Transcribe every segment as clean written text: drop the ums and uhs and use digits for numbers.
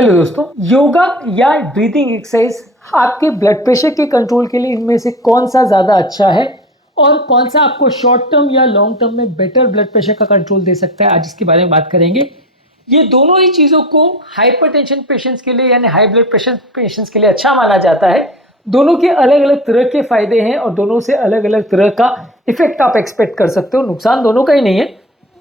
Hello दोस्तों, योगा या breathing exercise आपके ब्लड प्रेशर के कंट्रोल के लिए इनमें से कौन सा ज़्यादा अच्छा है और कौन सा आपको शॉर्ट टर्म या लॉन्ग टर्म में बेटर ब्लड प्रेशर का कंट्रोल दे सकता है, आज इसके बारे में बात करेंगे। ये दोनों ही चीज़ों को हाइपरटेंशन पेशेंट्स के लिए यानी हाई ब्लड प्रेशर पेशेंट्स के लिए अच्छा माना जाता है। दोनों के अलग अलग तरह के फायदे हैं और दोनों से अलग अलग तरह का इफेक्ट आप एक्सपेक्ट कर सकते हो। नुकसान दोनों का ही नहीं है,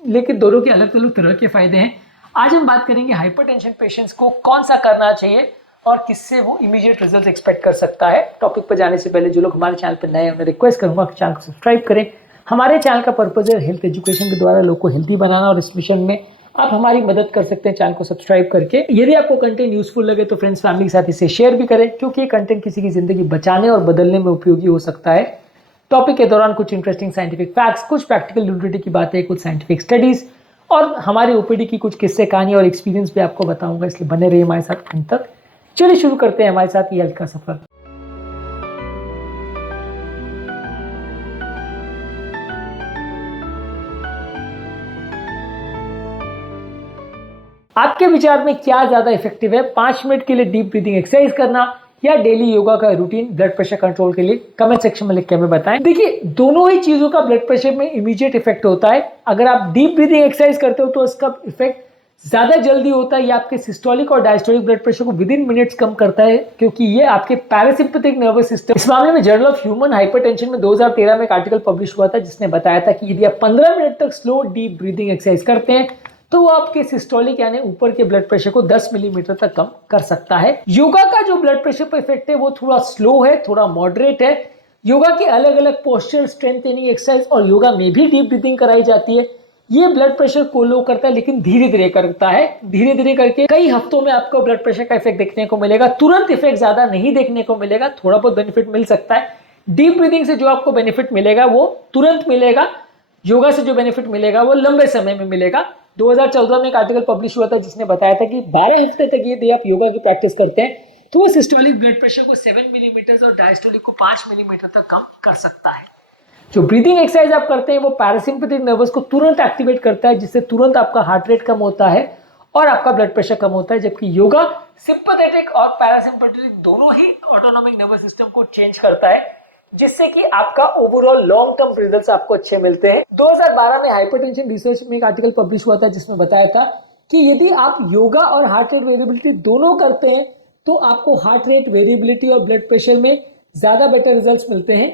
लेकिन दोनों के अलग अलग तरह के फायदे हैं। आज हम बात करेंगे हाइपरटेंशन पेशेंट्स को कौन सा करना चाहिए और किससे वो इमीडिएट रिजल्ट एक्सपेक्ट कर सकता है। टॉपिक पर जाने से पहले जो लोग हमारे चैनल पर नए हैं उन्हें रिक्वेस्ट करूंगा कि चैनल को सब्सक्राइब करें। हमारे चैनल का पर्पज है हेल्थ एजुकेशन के द्वारा लोग को हेल्थी बनाना और इस मिशन में आप हमारी मदद कर सकते हैं चैनल को सब्सक्राइब करके। यदि आपको कंटेंट यूजफुल लगे तो फ्रेंड्स फैमिली के साथ इसे शेयर भी करें, क्योंकि ये कंटेंट किसी की जिंदगी बचाने और बदलने में उपयोगी हो सकता है। टॉपिक के दौरान कुछ इंटरेस्टिंग साइंटिफिक फैक्ट्स, कुछ प्रैक्टिकल यूटिलिटी की बातें, कुछ साइंटिफिक स्टडीज और हमारी ओपीडी की कुछ किस्से कहानी और एक्सपीरियंस भी आपको बताऊंगा, इसलिए बने रहिए हमारे साथ अंत तक। चलिए शुरू करते हैं हमारे साथ ये हेल्थ का सफर। आपके विचार में क्या ज्यादा इफेक्टिव है, 5 मिनट के लिए डीप ब्रीदिंग एक्सरसाइज करना या डेली योगा का रूटीन ब्लड प्रेशर कंट्रोल के लिए? कमेंट सेक्शन में लिख के हमें बताएं। देखिए, दोनों ही चीजों का ब्लड प्रेशर में इमीडिएट इफेक्ट होता है। अगर आप डीप ब्रीदिंग एक्सरसाइज करते हो तो इसका इफेक्ट ज्यादा जल्दी होता है। ये आपके सिस्टोलिक और डायस्टोलिक ब्लड प्रेशर को विद इन मिनट्स कम करता है, क्योंकि ये आपके पैरासिम्पैथिक नर्वस सिस्टम। इस मामले में जर्नल ऑफ ह्यूमन हाइपरटेंशन में 2013 में एक आर्टिकल पब्लिश हुआ था जिसने बताया था कि यदि आप 15 मिनट तक स्लो डीप ब्रीदिंग एक्सरसाइज करते हैं तो वो आपके सिस्टोलिक यानी ऊपर के ब्लड प्रेशर को 10 मिलीमीटर तक कम कर सकता है। योगा का जो ब्लड प्रेशर पर इफेक्ट है वो थोड़ा स्लो है, थोड़ा मॉडरेट है। योगा के अलग अलग पोस्चर, स्ट्रेंथनिंग एक्सरसाइज और योगा में भी डीप ब्रीदिंग कराई जाती है। ये ब्लड प्रेशर को लो करता है, लेकिन धीरे धीरे करता है। धीरे धीरे करके कई हफ्तों में आपको ब्लड प्रेशर का इफेक्ट देखने को मिलेगा। तुरंत इफेक्ट ज्यादा नहीं देखने को मिलेगा, थोड़ा बहुत बेनिफिट मिल सकता है। डीप ब्रीदिंग से जो आपको बेनिफिट मिलेगा वो तुरंत मिलेगा। योगा से जो बेनिफिट मिलेगा वो लंबे समय में मिलेगा। 2014 में एक आर्टिकल पब्लिश हुआ था जिसने बताया था कि 12 हफ्ते तक यदि आप योगा की प्रैक्टिस करते हैं तो वो सिस्टोलिक ब्लड प्रेशर को 7 मिलीमीटर और डायस्टोलिक को 5 मिलीमीटर तक कम कर सकता है। जो ब्रीदिंग एक्सरसाइज आप करते हैं वो पैरासिम्पैथिक नर्वस को तुरंत एक्टिवेट करता है, जिससे तुरंत आपका हार्ट रेट कम होता है और आपका ब्लड प्रेशर कम होता है। जबकि योगा सिंपैथेटिक और पैरासिम्पैथेटिक दोनों ही ऑटोनॉमिक नर्वस सिस्टम को चेंज करता है, जिससे कि आपका ओवरऑल लॉन्ग टर्म रिजल्ट्स आपको अच्छे मिलते हैं। 2012 में हाइपरटेंशन रिसर्च में एक आर्टिकल पब्लिश हुआ था जिसमें बताया था कि यदि आप योगा और हार्ट रेट वेरिएबिलिटी दोनों करते हैं तो आपको हार्ट रेट वेरिएबिलिटी और ब्लड प्रेशर में ज्यादा बेटर रिजल्ट्स मिलते हैं।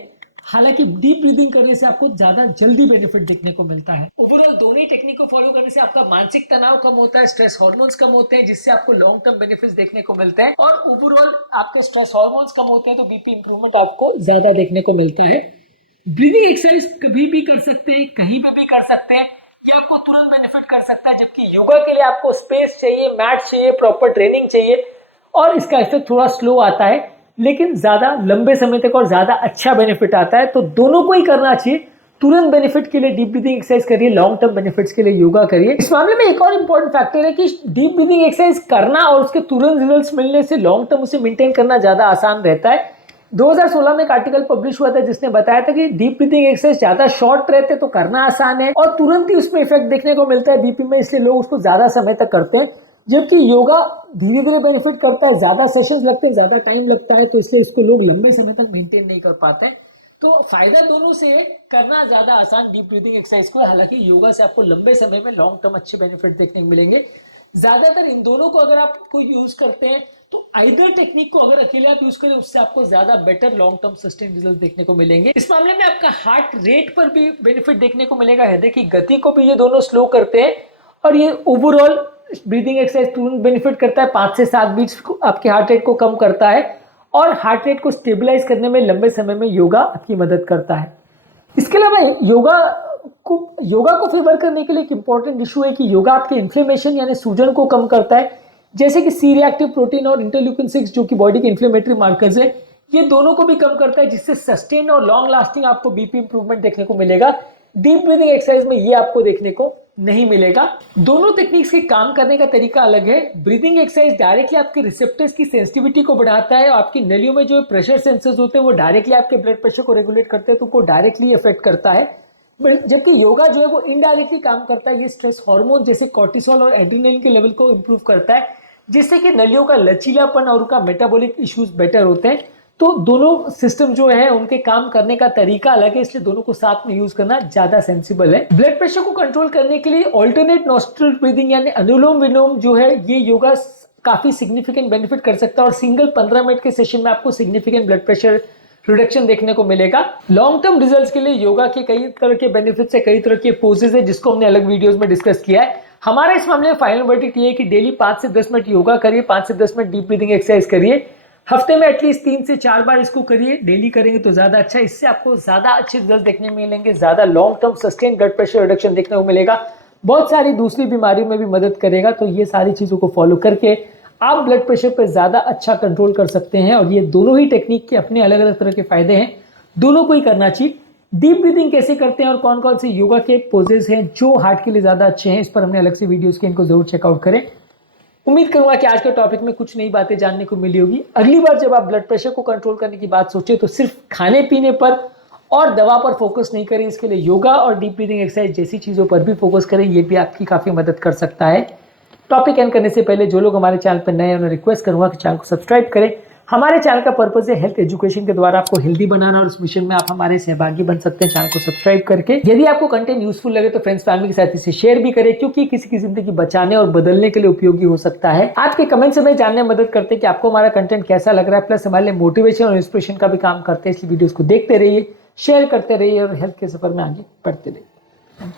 हालांकि डीप ब्रीदिंग करने से आपको ज्यादा जल्दी बेनिफिट देखने को मिलता है। ओवरऑल दोनों ही टेक्निक को फॉलो करने से आपका मानसिक तनाव कम होता है, स्ट्रेस हार्मोन्स कम होते हैं, जिससे आपको लॉन्ग टर्म बेनिफिट्स देखने को मिलते हैं। और ओवरऑल आपके स्ट्रेस हार्मोन्स कम होते हैं तो बीपी इंप्रूवमेंट आपको ज्यादा देखने को मिलता है। ब्रीदिंग एक्सरसाइज कभी भी कर सकते हैं, कहीं पे भी कर सकते हैं, ये आपको तुरंत बेनिफिट कर सकता है। जबकि योगा के लिए आपको स्पेस चाहिए, मैट चाहिए, प्रॉपर ट्रेनिंग चाहिए और इसका इफेक्ट थोड़ा स्लो आता है, लेकिन ज्यादा लंबे समय तक और ज्यादा अच्छा बेनिफिट आता है। तो दोनों को ही करना चाहिए। तुरंत बेनिफिट के लिए डीप ब्रीदिंग एक्सरसाइज करिए, लॉन्ग टर्म बेनिफिट्स के लिए योगा करिए। इस मामले में एक और इंपॉर्टेंट फैक्टर है कि डीप ब्रीदिंग एक्सरसाइज करना और उसके तुरंत रिजल्ट्स मिलने से लॉन्ग टर्म उसे मेंटेन करना ज्यादा आसान रहता है। 2016 में एक आर्टिकल पब्लिश हुआ था जिसने बताया था कि डीप ब्रीदिंग एक्सरसाइज ज्यादा शॉर्ट रहते तो करना आसान है और तुरंत ही उसमें इफेक्ट देखने को मिलता है बीपी में, इसलिए लोग उसको ज्यादा समय तक करते हैं। जबकि योगा धीरे धीरे बेनिफिट करता है, ज्यादा सेशंस लगते हैं, ज्यादा टाइम लगता है, तो इसलिए इसको लोग लंबे समय तक मेंटेन नहीं कर पाते। तो फायदा दोनों से करना ज्यादा आसान डीप ब्रीदिंग एक्सरसाइज को। हालांकि योगा से आपको लंबे समय में लॉन्ग टर्म अच्छे बेनिफिट देखने को मिलेंगे। ज्यादातर इन दोनों को अगर आप कोई यूज करते हैं तो आइदर टेक्निक को अगर अकेले आप यूज करें उससे आपको ज्यादा better long term sustain result देखने को मिलेंगे। इस मामले में आपका हार्ट रेट पर भी बेनिफिट देखने को मिलेगा, हृदय की गति को भी ये दोनों स्लो करते हैं और ये ओवरऑल ब्रीदिंग एक्सरसाइज तुरंत बेनिफिट करता है। 5 से 7 बीट्स आपके हार्ट रेट को कम करता है और हार्ट रेट को स्टेबलाइज करने में लंबे समय में योगा आपकी मदद करता है। इसके अलावा योगा को फेवर करने के लिए एक इंपॉर्टेंट इशू है कि योगा आपके इन्फ्लेमेशन यानी सूजन को कम करता है, जैसे कि सी रिएक्टिव प्रोटीन और इंटरल्यूकिन 6 जो कि बॉडी के इन्फ्लेमेटरी मार्कर्स है, ये दोनों को भी कम करता है, जिससे सस्टेन और लॉन्ग लास्टिंग आपको बीपी इंप्रूवमेंट देखने को मिलेगा। डीप ब्रीदिंग एक्सरसाइज में ये आपको देखने को नहीं मिलेगा। दोनों टेक्निक्स के काम करने का तरीका अलग है। ब्रीदिंग एक्सरसाइज डायरेक्टली आपके रिसेप्टर्स की सेंसिटिविटी को बढ़ाता है और आपकी नलियों में जो प्रेशर सेंसर्स होते हैं वो डायरेक्टली आपके ब्लड प्रेशर को रेगुलेट करते हैं, तो उनको डायरेक्टली इफेक्ट करता है। जबकि योगा जो है वो इनडायरेक्टली काम करता है। ये स्ट्रेस हार्मोन जैसे कॉर्टिसोल और एड्रेनलिन के लेवल को इंप्रूव करता है, जिससे कि नलियों का लचीलापन और उनका मेटाबॉलिक इश्यूज बेटर होते हैं। तो दोनों सिस्टम जो है उनके काम करने का तरीका अलग है, इसलिए दोनों को साथ में यूज करना ज्यादा सेंसिबल है। ब्लड प्रेशर को कंट्रोल करने के लिए ऑल्टरनेट नॉस्ट्रल ब्रीदिंग यानी अनुलोम विलोम जो है ये योगा काफी सिग्निफिकेंट बेनिफिट कर सकता है और सिंगल 15 मिनट के सेशन में आपको सिग्निफिकेंट ब्लड प्रेशर रिडक्शन देखने को मिलेगा। लॉन्ग टर्म रिजल्ट्स के लिए योगा के कई तरह के बेनिफिट्स है, कई तरह के पोजेज है जिसको हमने अलग वीडियोस में डिस्कस किया है। हमारा इस मामले में फाइनल वर्डिक्ट ये है कि डेली 5 से 10 मिनट योगा करिए, 5 से 10 मिनट डीप ब्रीदिंग एक्सरसाइज करिए, हफ्ते में एटलीस्ट 3 से 4 बार इसको करिए। डेली करेंगे तो ज्यादा अच्छा, इससे आपको ज्यादा अच्छे रिजल्ट देखने मिलेंगे, ज्यादा long term sustain blood pressure reduction देखने को मिलेगा, बहुत सारी दूसरी बीमारियों में भी मदद करेगा। तो ये सारी चीजों को फॉलो करके आप ब्लड प्रेशर पर ज्यादा अच्छा कंट्रोल कर सकते हैं और ये दोनों ही टेक्निक के अपने अलग अलग तरह के फायदे हैं, दोनों को ही करना चाहिए। डीप ब्रीदिंग कैसे करते हैं और कौन कौन से योगा के पोजेस हैं जो हार्ट के लिए ज्यादा अच्छे हैं, इस पर हमने अलग से वीडियोस के, इनको जरूर चेकआउट करें। उम्मीद करूंगा कि आज के टॉपिक में कुछ नई बातें जानने को मिली होगी। अगली बार जब आप ब्लड प्रेशर को कंट्रोल करने की बात सोचें तो सिर्फ खाने पीने पर और दवा पर फोकस नहीं करें, इसके लिए योगा और डीप ब्रीदिंग एक्सरसाइज जैसी चीजों पर भी फोकस करें, ये भी आपकी काफी मदद कर सकता है। टॉपिक एंड करने से पहले जो लोग हमारे चैनल पर नए हैं उन्हें रिक्वेस्ट करूंगा कि चैनल को सब्सक्राइब करें। हमारे चैनल का पर्पस है हेल्थ एजुकेशन के द्वारा आपको हेल्दी बनाना और इस मिशन में आप हमारे सहभागी बन सकते हैं चैनल को सब्सक्राइब करके। यदि आपको कंटेंट यूजफुल लगे तो फ्रेंड्स फैमिली के साथ इसे शेयर भी करें, क्योंकि किसी की जिंदगी बचाने और बदलने के लिए उपयोगी हो सकता है। आपके कमेंट्स हमें जानने में मदद करते हैं कि आपको हमारा कंटेंट कैसा लग रहा है, प्लस हमारे लिए मोटिवेशन और इंस्पिरेशन का भी काम करते हैं। इसलिए वीडियोस को देखते रहिए, शेयर करते रहिए और हेल्थ के सफर में आगे बढ़ते रहिए।